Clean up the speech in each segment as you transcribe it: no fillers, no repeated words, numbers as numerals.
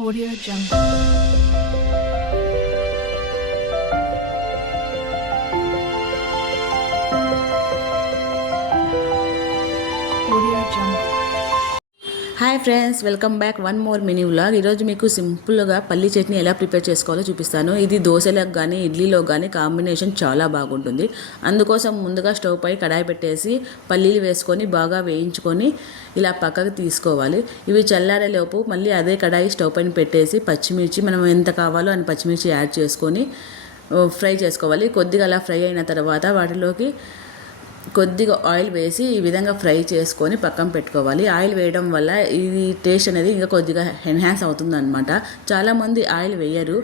Audio Jungle. Audio Jungle. Hi friends, welcome back one more mini vlog. ఈరోజు మీకు సింపుల్గా పల్లీ చట్నీ ఎలా ప్రిపేర్ చేసుకోవాలో చూపిస్తాను. ఇది దోశలకు కానీ ఇడ్లీలో కానీ కాంబినేషన్ చాలా బాగుంటుంది. అందుకోసం ముందుగా స్టవ్ పై కడాయి పెట్టేసి పల్లీలు వేసుకొని బాగా వేయించుకొని ఇలా పక్కకు తీసుకోవాలి. ఇవి చల్లారేలోపు మళ్ళీ అదే కడాయి స్టవ్ పైన పెట్టేసి పచ్చిమిర్చి మనం ఎంత కావాలో అని పచ్చిమిర్చి యాడ్ చేసుకొని ఫ్రై చేసుకోవాలి. కొద్దిగా అలా ఫ్రై అయిన తర్వాత వాటిలోకి కొద్దిగా ఆయిల్ వేసి ఈ విధంగా ఫ్రై చేసుకొని పక్కన పెట్టుకోవాలి. ఆయిల్ వేయడం వల్ల ఇది టేస్ట్ అనేది ఇంకా కొద్దిగా ఎన్హాన్స్ అవుతుందన్నమాట. చాలామంది ఆయిల్ వేయరు.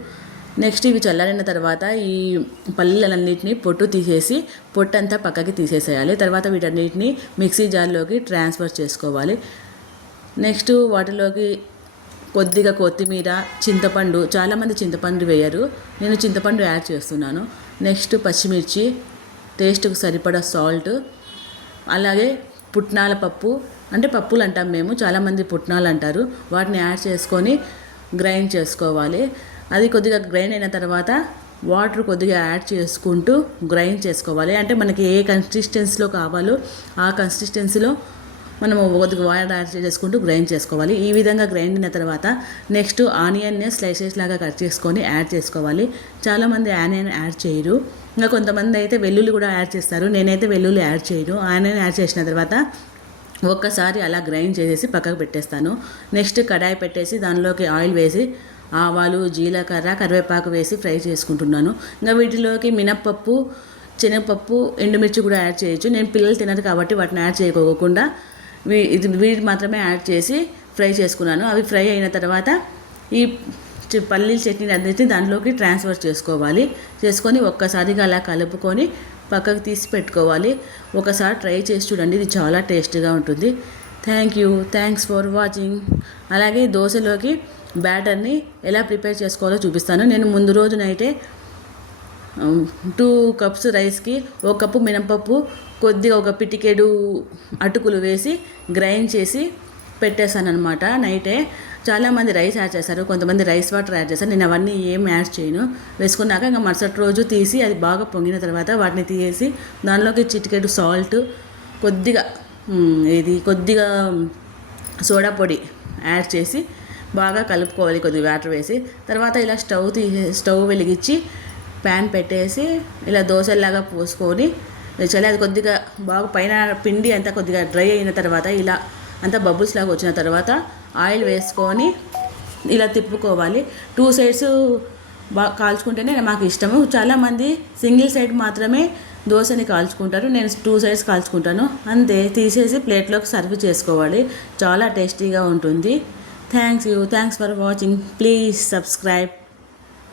నెక్స్ట్ ఇవి చల్లారిన తర్వాత ఈ పల్లీలన్నింటినీ పొట్టు తీసేసి పొట్టంతా పక్కకి తీసేసేయాలి. తర్వాత వీటన్నిటిని మిక్సీ జార్లోకి ట్రాన్స్ఫర్ చేసుకోవాలి. నెక్స్ట్ వాటిలోకి కొద్దిగా కొత్తిమీర, చింతపండు, చాలామంది చింతపండు వేయరు, నేను చింతపండు యాడ్ చేస్తున్నాను. నెక్స్ట్ పచ్చిమిర్చి, టేస్ట్కి సరిపడా సాల్ట్, అలాగే పుట్నాల పప్పు అంటే పప్పులు అంటాం మేము, చాలామంది పుట్నాలు అంటారు, వాటిని యాడ్ చేసుకొని గ్రైండ్ చేసుకోవాలి. అది కొద్దిగా గ్రైండ్ అయిన తర్వాత వాటర్ కొద్దిగా యాడ్ చేసుకుంటూ గ్రైండ్ చేసుకోవాలి. అంటే మనకి ఏ కన్సిస్టెన్సీలో కావాలో ఆ కన్సిస్టెన్సీలో మనము కొద్దిగా వాటర్ యాడ్ చేసుకుంటూ గ్రైండ్ చేసుకోవాలి. ఈ విధంగా గ్రైండ్ అయిన తర్వాత నెక్స్ట్ ఆనియన్ని స్లైసెస్ లాగా కట్ చేసుకొని యాడ్ చేసుకోవాలి. చాలామంది ఆనియన్ యాడ్ చేయరు, ఇంకా కొంతమంది అయితే వెల్లుల్లి కూడా యాడ్ చేస్తారు. నేనైతే వెల్లుల్లి యాడ్ చేయను. ఆనియన్ యాడ్ చేసిన తర్వాత ఒక్కసారి అలా గ్రైండ్ చేసేసి పక్కకు పెట్టేస్తాను. నెక్స్ట్ కడాయి పెట్టేసి దానిలోకి ఆయిల్ వేసి ఆవాలు, జీలకర్ర, కరివేపాకు వేసి ఫ్రై చేసుకుంటున్నాను. ఇంకా వీటిలోకి మినప్పప్పు, శనగపప్పు, ఎండుమిర్చి కూడా యాడ్ చేయొచ్చు. నేను పిల్లలు తినరు కాబట్టి వాటిని యాడ్ చేయకోకుండా వీటి మాత్రమే యాడ్ చేసి ఫ్రై చేసుకున్నాను. అవి ఫ్రై అయిన తర్వాత ఈ పల్లీల చట్నీ అన్నిటిని దాంట్లోకి ట్రాన్స్ఫర్ చేసుకోవాలి. చేసుకొని ఒక్కసారిగా అలా కలుపుకొని పక్కకు తీసి పెట్టుకోవాలి. ఒకసారి ట్రై చేసి చూడండి, ఇది చాలా టేస్టీగా ఉంటుంది. Thanks for watching. అలాగే దోశలోకి బ్యాటర్ని ఎలా ప్రిపేర్ చేసుకోవాలో చూపిస్తాను. నేను ముందు రోజు నైటే 2 కప్స్ రైస్కి 1 కప్పు మినపప్పు, కొద్దిగా ఒక పిటికెడు అటుకులు వేసి గ్రైండ్ చేసి పెట్టేశాను అనమాట నైటే. చాలామంది రైస్ యాడ్ చేస్తారు, కొంతమంది రైస్ వాటర్ యాడ్ చేస్తారు. నేను అవన్నీ ఏం యాడ్ చేయను. వేసుకున్నాక ఇంకా మరుసటి రోజు తీసి అది బాగా పొంగిన తర్వాత వాటిని తీసి దానిలోకి చిటికెడు సాల్ట్, కొద్దిగా సోడా పొడి యాడ్ చేసి బాగా కలుపుకోవాలి కొద్దిగా వాటర్ వేసి. తర్వాత ఇలా స్టవ్ వెలిగించి ప్యాన్ పెట్టేసి ఇలా దోశలాగా పోసుకొని అది కొద్దిగా బాగా పైన పిండి అంతా కొద్దిగా డ్రై అయిన తర్వాత ఇలా అంతా బబుల్స్ లాగా వచ్చిన తర్వాత ఆయిల్ వేసుకొని ఇలా తిప్పుకోవాలి. 2 సైడ్స్ బాగా కాల్చుకుంటేనే మాకు ఇష్టము. చాలామంది సింగిల్ సైడ్ మాత్రమే దోశని కాల్చుకుంటారు, నేను 2 సైడ్స్ కాల్చుకుంటాను. అంతే, తీసేసి ప్లేట్లోకి సర్వ్ చేసుకోవాలి. చాలా టేస్టీగా ఉంటుంది. Thanks for watching. Please subscribe.